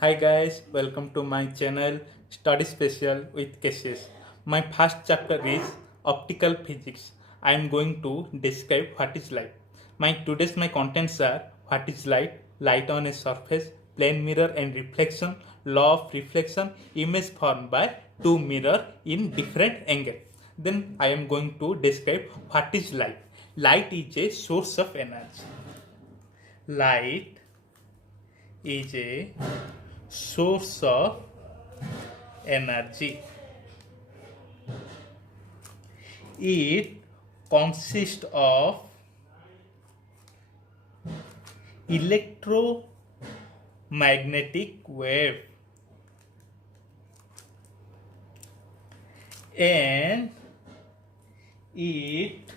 Hi guys, welcome to my channel Study Special with Cases. My first chapter is Optical Physics. I am going to describe what is light. My contents are what is light, light on a surface, plane mirror and reflection, law of reflection, image formed by two mirror in different angle. Then I am going to describe what is light. Light is a source of energy. Light is a source of energy. It consists of electromagnetic wave and it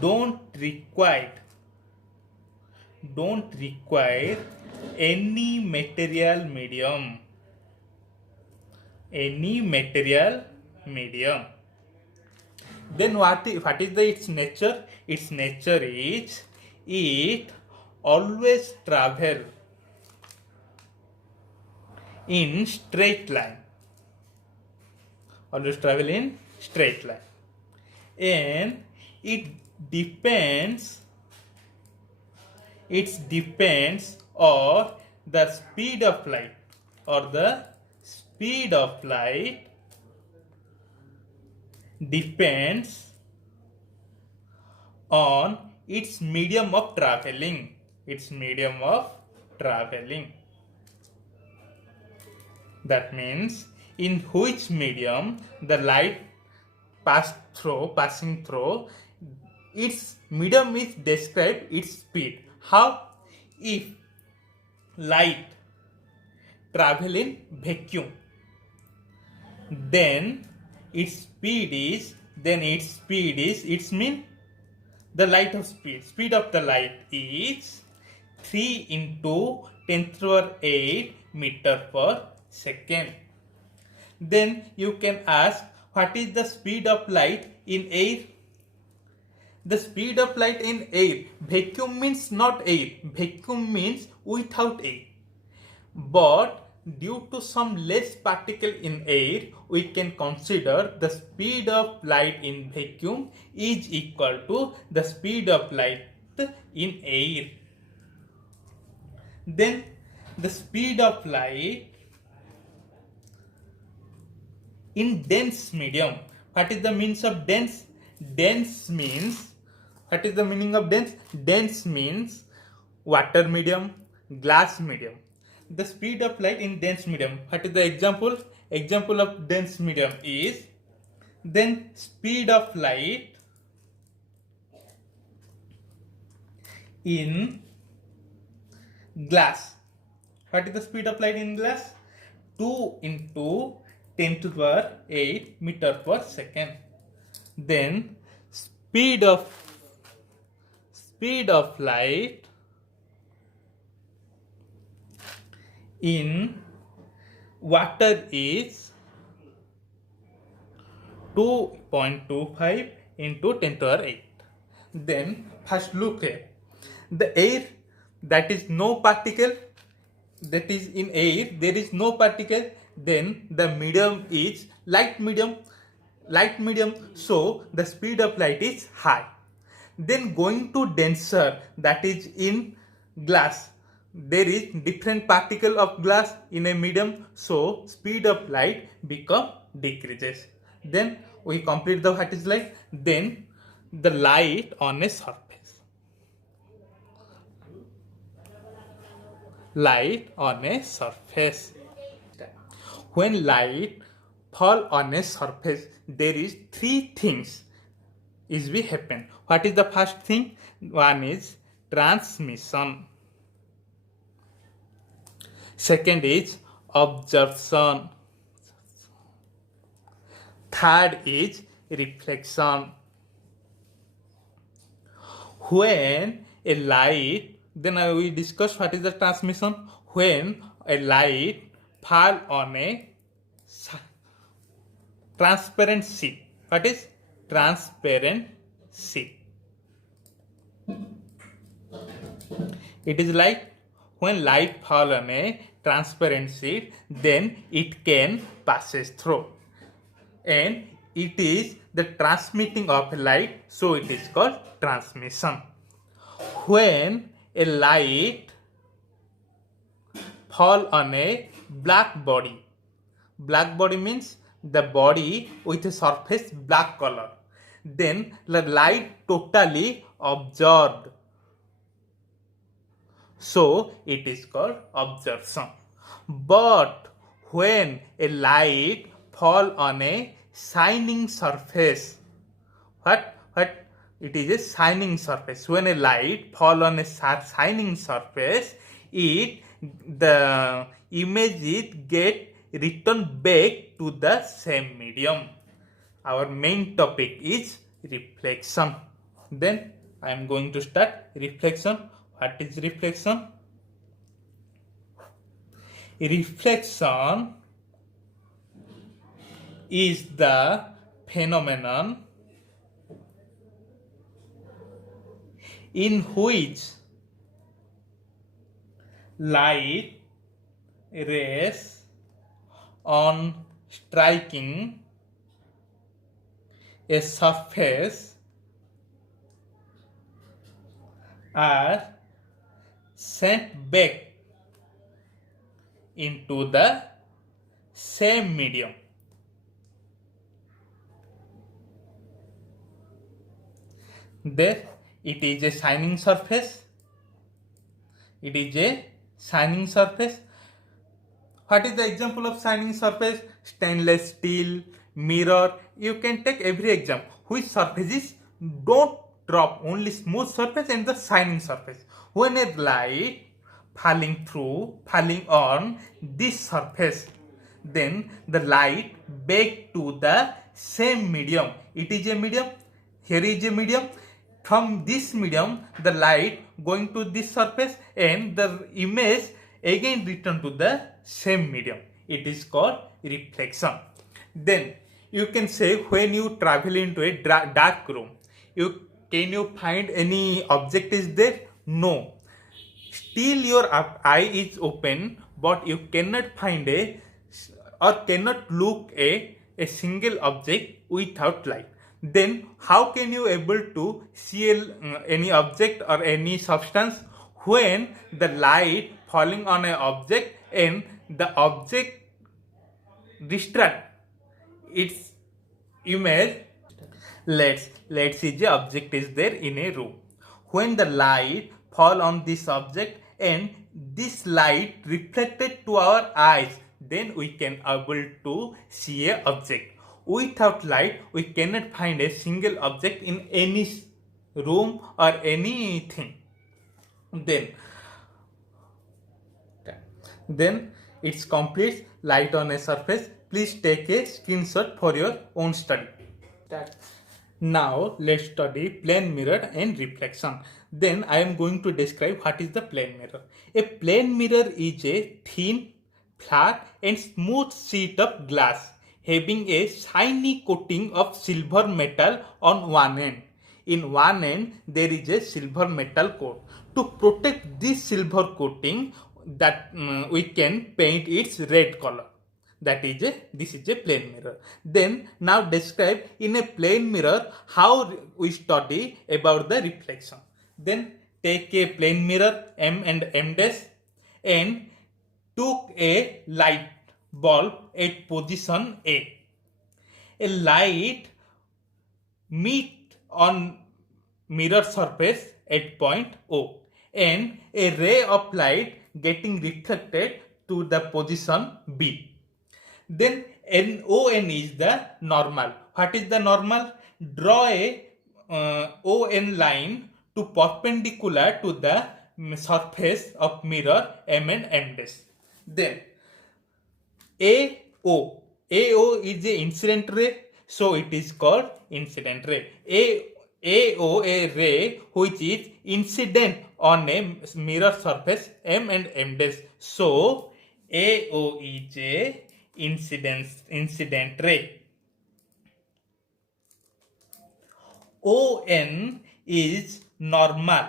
don't require any material medium. Then what is its nature? Its nature is it always travel in straight line. And it depends on the speed of light depends on its medium of traveling. That means in which medium the light passing through, its medium is described its speed. How? If light travel in vacuum, then its speed is the light of speed of the light is 3 into 10 to the power 8 meter per second. Then you can ask, what is the speed of light in air? The speed of light in air, vacuum means not air, vacuum means without air. But due to some less particle in air, we can consider the speed of light in vacuum is equal to the speed of light in air. Then the speed of light in dense medium. What is the means of dense? What is the meaning of dense? Dense means water medium, glass medium. The speed of light in dense medium. What is the example? Example of dense medium is, then speed of light in glass. What is the speed of light in glass? 2 into 10 to the power 8 meter per second. Then speed of light in water is 2.25 into 10 to the power 8. Then first look here. The air, that is no particle, that is in air there is no particle, then the medium is light medium, so the speed of light is high. Then going to denser, that is in glass, there is different particle of glass in a medium, so speed of light decreases. Then we complete the what is light. Then the light on a surface. When light fall on a surface, there is three things is we happen. What is the first thing? One is transmission. Second is absorption. Third is reflection. When a light, then we discuss what is the transmission. When a light fall on a transparent sheet. What is transparent sheet? It is like when light fall on a transparent sheet, then it can passes through, and it is the transmitting of light, so it is called transmission. When a light fall on a black body means the body with a surface black color, then the light totally absorbed, so it is called absorption. But when a light fall on a shining surface, what it is a shining surface. When a light fall on a shining surface, the image get return back to the same medium. Our main topic is reflection. Then I am going to start reflection. What is reflection? Reflection is the phenomenon in which light rays on striking a surface are sent back into the same medium. There it is a shining surface. It is a shining surface. What is the example of shining surface? Stainless steel, mirror. You can take every example. Which surfaces don't drop, only smooth surface and the shining surface. When a light falling on this surface, then the light back to the same medium. It is a medium. Here is a medium. From this medium, the light going to this surface and the image again return to the same medium. It is called reflection. Then you can say when you travel into a dark room, can you find any object is there? No. Still your eye is open, but you cannot find or cannot look a single object without light. Then how can you able to see any object or any substance? When the light falling on an object and the object distract its image. Let's see the object is there in a room. When the light fall on this object and this light reflected to our eyes, then we can able to see a object. Without light, we cannot find a single object in any room or anything. Then it's complete light on a surface. Please take a screenshot for your own study. Now let's study plane mirror and reflection. Then I am going to describe what is the plane mirror. A plane mirror is a thin, flat and smooth sheet of glass having a shiny coating of silver metal on one end. In one end there is a silver metal coat. To protect this silver coating, that we can paint its red color. This is a plane mirror. Then now describe in a plane mirror how we study about the reflection. Then take a plane mirror M and M dash and took a light bulb at position A. A light meet on mirror surface at point O and a ray of light getting reflected to the position B. Then ON is the normal. What is the normal? Draw a ON line to perpendicular to the surface of mirror M and M dash. Then AO is the incident ray, so it is called incident ray. AO, a ray which is incident on a mirror surface M and M dash. So AO is a incident ray. ON is normal.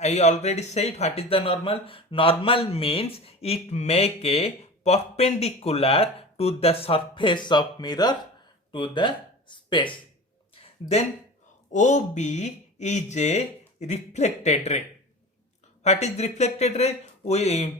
I already said what is the normal. Normal means it make a perpendicular to the surface of mirror to the space. Then OB is a reflected ray. What is reflected ray? We in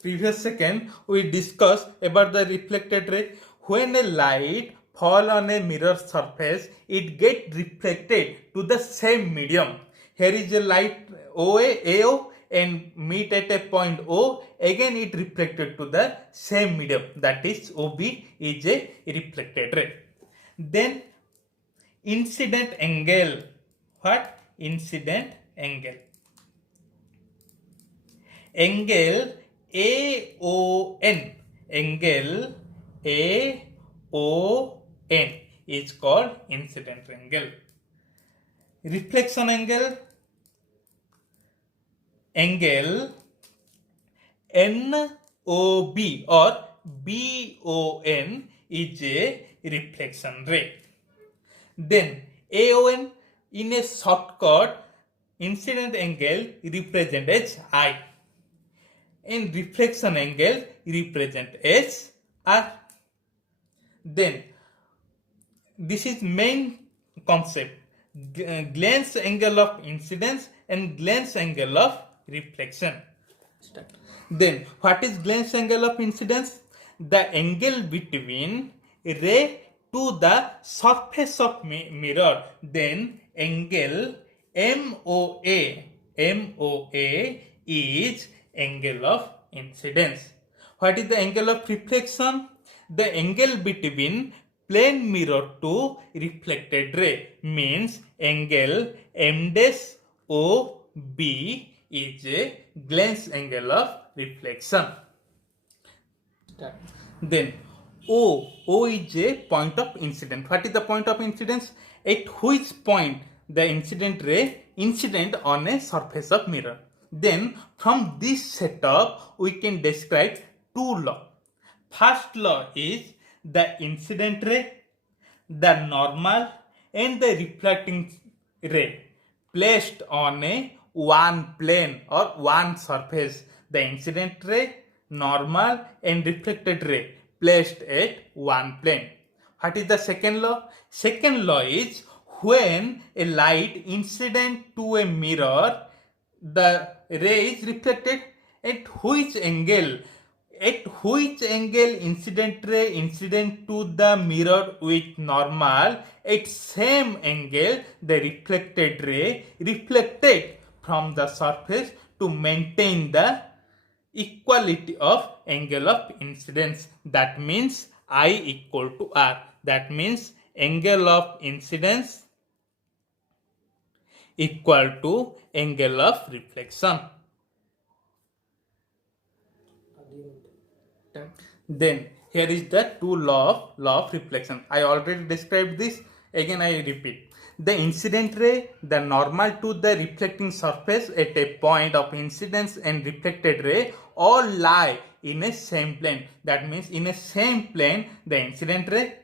previous second we discussed about the reflected ray. When a light fall on a mirror surface, it get reflected to the same medium. Here is a light AO and meet at a point O. Again it reflected to the same medium. That is OB is a reflected ray. Then incident angle. What? Incident angle. Angle AON. Angle AON is called incident angle. Reflection angle. Angle NOB or BON is a reflection ray. Then AON, in a shortcut, incident angle represent as I and reflection angle represent as R. Then this is main concept, glance angle of incidence and glance angle of reflection. Then what is glance angle of incidence? The angle between ray to the surface of mirror. Then angle MOA is angle of incidence. What is the angle of reflection? The angle between plane mirror to reflected ray means angle MOB is a glance angle of reflection. Then O is a point of incidence. What is the point of incidence? At which point the incident ray incident on a surface of mirror. Then from this setup we can describe two laws. First law is the incident ray, the normal and the reflecting ray placed on a one plane or one surface. The incident ray, normal and reflected ray placed at one plane. What is the second law? Second law is when a light incident to a mirror, the ray is reflected at which angle incident ray incident to the mirror with normal, at same angle the reflected ray reflected from the surface to maintain the equality of angle of incidence. That means I equal to R. That means angle of incidence equal to angle of reflection. Then here is the two law of reflection. I already described this. Again I repeat. The incident ray, the normal to the reflecting surface at a point of incidence and reflected ray all lie in a same plane. That means in a same plane the incident ray,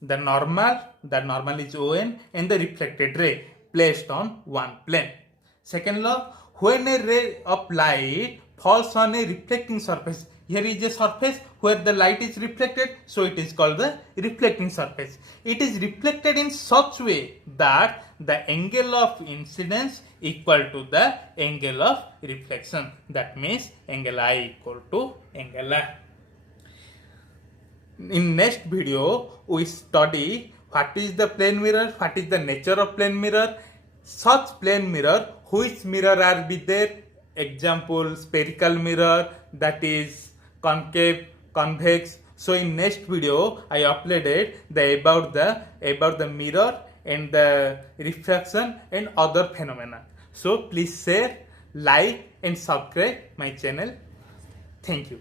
the normal is ON and the reflected ray placed on one plane. Second law, when a ray of light falls on a reflecting surface, here is a surface where the light is reflected, so it is called the reflecting surface. It is reflected in such way that the angle of incidence equal to the angle of reflection. That means angle I equal to angle R. In next video, we study what is the plane mirror, what is the nature of plane mirror, such plane mirror, which mirror are be there, example spherical mirror, that is concave, convex. So in next video I uploaded about the mirror and the reflection and other phenomena. So please share, like and subscribe my channel. Thank you.